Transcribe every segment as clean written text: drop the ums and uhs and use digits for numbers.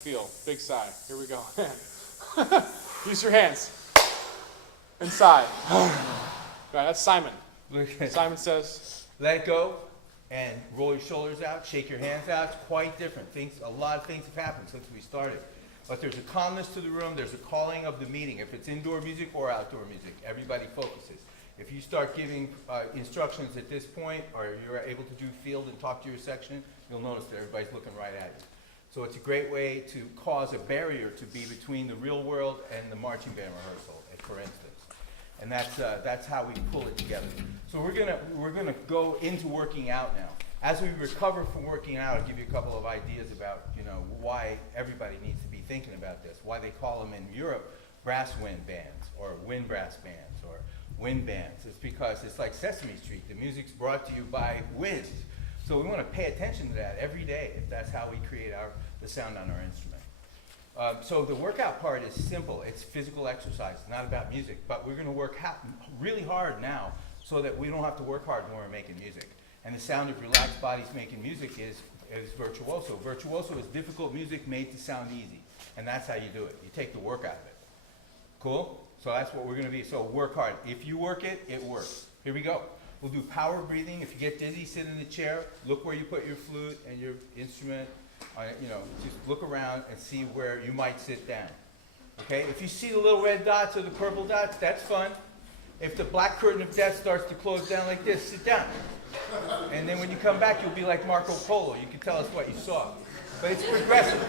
Feel. Big sigh. Here we go. Use your hands. And sigh. Right, that's Simon. Simon says, let go and roll your shoulders out, shake your hands out. It's quite different. A lot of things have happened since we started. But there's a calmness to the room. There's a calling of the meeting. If it's indoor music or outdoor music, everybody focuses. If you start giving instructions at this point, or you're able to do field and talk to your section, you'll notice that everybody's looking right at you. So it's a great way to cause a barrier to be between the real world and the marching band rehearsal, for instance. And that's how we pull it together. So we're gonna go into working out now. As we recover from working out, I'll give you a couple of ideas about why everybody needs to be thinking about this. Why they call them in Europe brass wind bands or wind brass bands or wind bands. It's because it's like Sesame Street. The music's brought to you by wind. So we want to pay attention to that every day if that's how we create the sound on our instrument. So the workout part is simple. It's physical exercise. It's not about music. But we're going to work really hard now so that we don't have to work hard when we're making music. And the sound of relaxed bodies making music is virtuoso. Virtuoso is difficult music made to sound easy. And that's how you do it. You take the work out of it. Cool? So that's what we're going to be. So work hard. If you work it, it works. Here we go. We'll do power breathing. If you get dizzy, sit in the chair. Look where you put your flute and your instrument. Just look around and see where you might sit down. Okay? If you see the little red dots or the purple dots, that's fun. If the black curtain of death starts to close down like this, sit down. And then when you come back, you'll be like Marco Polo. You can tell us what you saw. But it's progressive.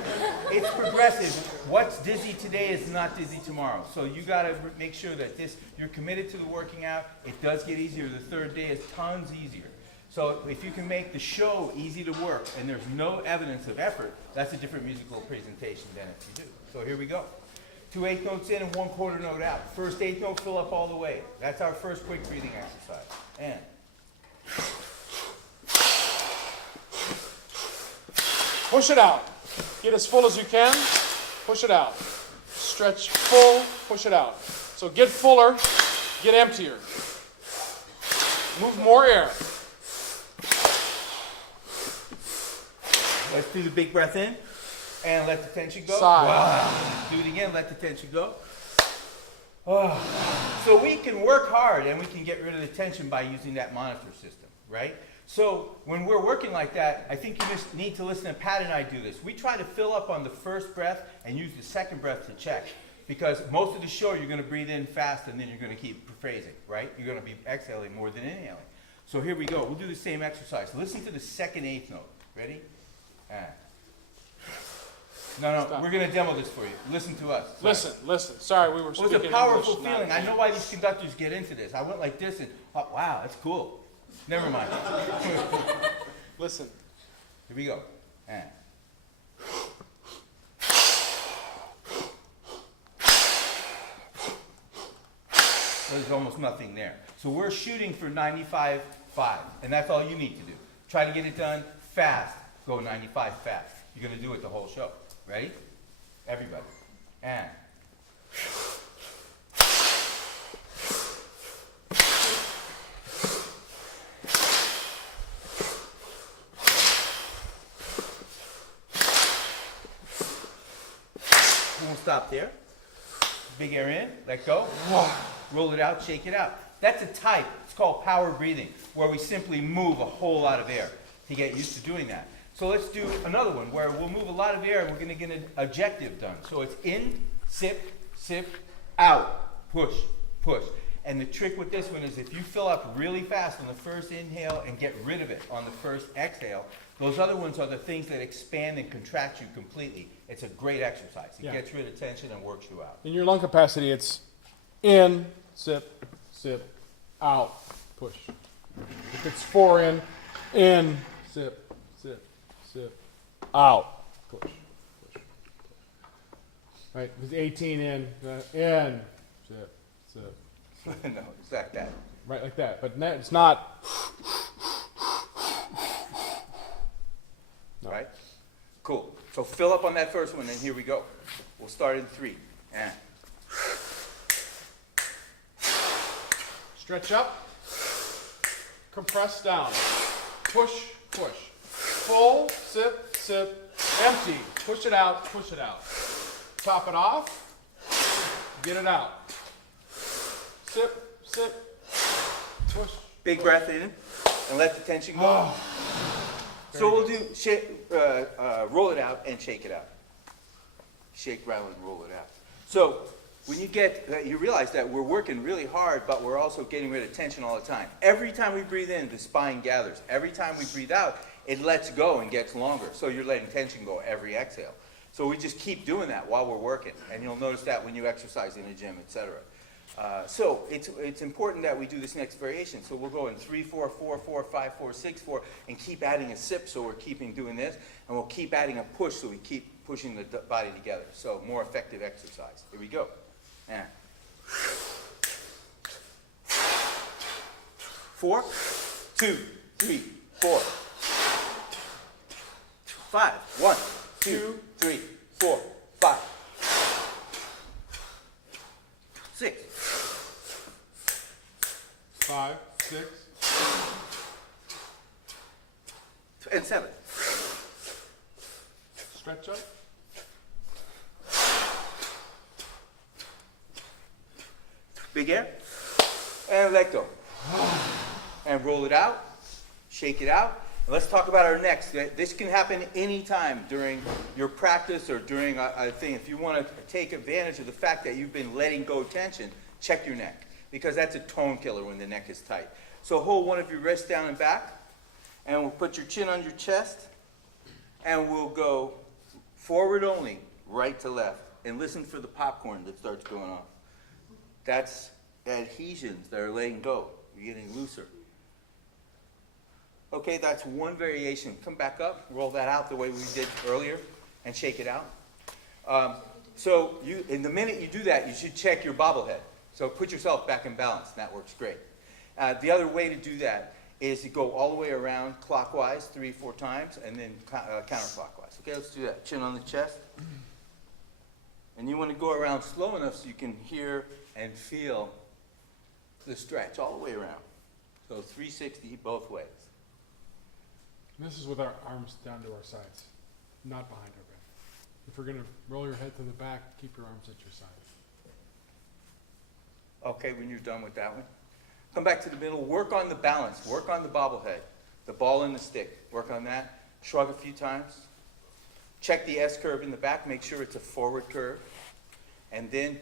It's progressive. What's dizzy today is not dizzy tomorrow. So you got to make sure that you're committed to the working out. It does get easier. The third day is tons easier. So if you can make the show easy to work and there's no evidence of effort, that's a different musical presentation than if you do. So here we go. 2 eighth notes in and 1 quarter note out. First eighth note, fill up all the way. That's our first quick breathing exercise. And push it out. Get as full as you can. Push it out. Stretch full. Push it out. So get fuller. Get emptier. Move more air. Let's do the big breath in. And let the tension go. Sigh. Wow. Do it again. Let the tension go. Oh. So we can work hard and we can get rid of the tension by using that monitor system, right? So when we're working like that, I think you just need to listen to Pat and I do this. We try to fill up on the first breath and use the second breath to check. Because most of the show you're going to breathe in fast and then you're going to keep phrasing, right? You're going to be exhaling more than inhaling. So here we go. We'll do the same exercise. Listen to the second eighth note. Ready? No, Stop. We're going to demo this for you. Listen to us. Sorry. Listen. Sorry, we were speaking It was a powerful English, feeling. I know why these conductors get into this. I went like this and, oh, wow, that's cool. Never mind. Listen. Here we go. There's almost nothing there. So we're shooting for 95.5, and that's all you need to do. Try to get it done fast. Go 95 fast. You're going to do it the whole show. Ready? Everybody. And. We won't stop there. Big air in, let go. Roll it out, shake it out. That's a type. It's called power breathing, where we simply move a whole lot of air to get used to doing that. So let's do another one where we'll move a lot of air and we're going to get an objective done. So it's in, sip, sip, out, push, push. And the trick with this one is if you fill up really fast on the first inhale and get rid of it on the first exhale, those other ones are the things that expand and contract you completely. It's a great exercise. It gets rid of tension and works you out. In your lung capacity, it's in, sip, sip, out, push. If it's 4 in, sip, sip, sip, out, push, push, push. Right? If it's 18 in, sip, sip. No, it's like that. Right, like that. But it's not. No. Right? Cool. So fill up on that first one, and here we go. We'll start in 3. Stretch up. Compress down. Push, push. Full, sip, sip, Empty. Push it out, push it out. Top it off. Get it out. Sip, sip, push. Big breath in and let the tension go. So we'll do roll it out and shake it out. Shake, rattle, and roll it out. So when you get, you realize that we're working really hard, but we're also getting rid of tension all the time. Every time we breathe in, the spine gathers. Every time we breathe out, it lets go and gets longer. So you're letting tension go every exhale. So we just keep doing that while we're working. And you'll notice that when you exercise in the gym, etc. So it's important that we do this next variation. So we'll go in 3, 4, 4, 4, 5, 4, 6, 4, and keep adding a sip. So we're keeping doing this. And we'll keep adding a push so we keep pushing the body together. So more effective exercise. Here we go. And 4, 2, 3, 4, 5, 1, 2, 3, 4, 5, 6, 5, 6. and 7. Stretch up. Big air. And let go. And roll it out. Shake it out. And let's talk about our necks. This can happen anytime during your practice or during a thing. If you want to take advantage of the fact that you've been letting go tension, check your neck. Because that's a tone killer when the neck is tight. So hold one of your wrists down and back. And we'll put your chin on your chest. And we'll go forward only, right to left. And listen for the popcorn that starts going off. That's adhesions that are letting go. You're getting looser. Okay, that's one variation. Come back up, roll that out the way we did earlier, and shake it out. So in the minute you do that, you should check your bobblehead. So put yourself back in balance, and that works great. The other way to do that is to go all the way around clockwise 3, 4 times, and then counterclockwise. Okay, let's do that. Chin on the chest. And you want to go around slow enough so you can hear and feel the stretch all the way around. So 360 both ways. And this is with our arms down to our sides, not behind our back. If you're going to roll your head to the back, keep your arms at your side. Okay, when you're done with that one. Come back to the middle. Work on the balance. Work on the bobblehead. The ball and the stick. Work on that. Shrug a few times. Check the S curve in the back. Make sure it's a forward curve. And then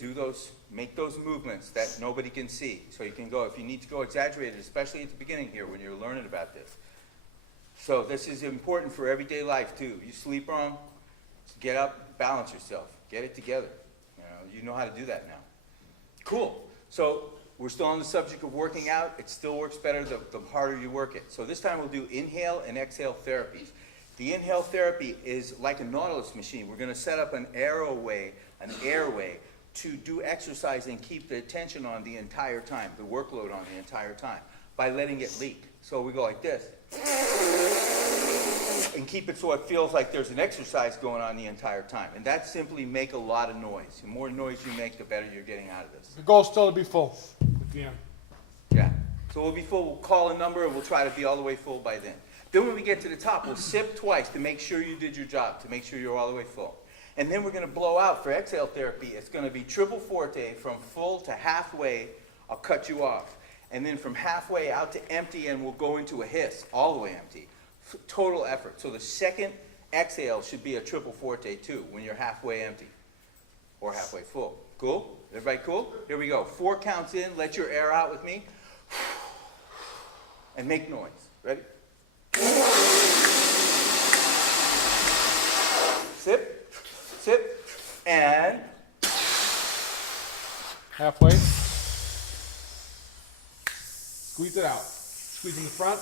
make those movements that nobody can see. So you can go, if you need to go exaggerated, especially at the beginning here when you're learning about this. So this is important for everyday life too. You sleep wrong, get up, balance yourself. Get it together. You know how to do that now. Cool. So we're still on the subject of working out. It still works better the harder you work it. So this time we'll do inhale and exhale therapies. The inhale therapy is like a Nautilus machine. We're going to set up an airway to do exercise and keep the tension on the entire time, the workload on the entire time, by letting it leak. So we go like this. And keep it so it feels like there's an exercise going on the entire time. And that simply make a lot of noise. The more noise you make, the better you're getting out of this. The goal is still to be full at the end. Yeah. So we'll be full. We'll call a number and we'll try to be all the way full by then. Then when we get to the top, we'll sip twice to make sure you did your job, to make sure you're all the way full. And then we're going to blow out for exhale therapy. It's going to be triple forte from full to halfway. I'll cut you off. And then from halfway out to empty, and we'll go into a hiss, all the way empty. Total effort. So the second exhale should be a triple forte too, when you're halfway empty or halfway full. Cool? Everybody cool? Here we go. 4 counts in. Let your air out with me. And make noise. Ready? Sip, sip, and Halfway. Squeeze it out. Squeeze in the front.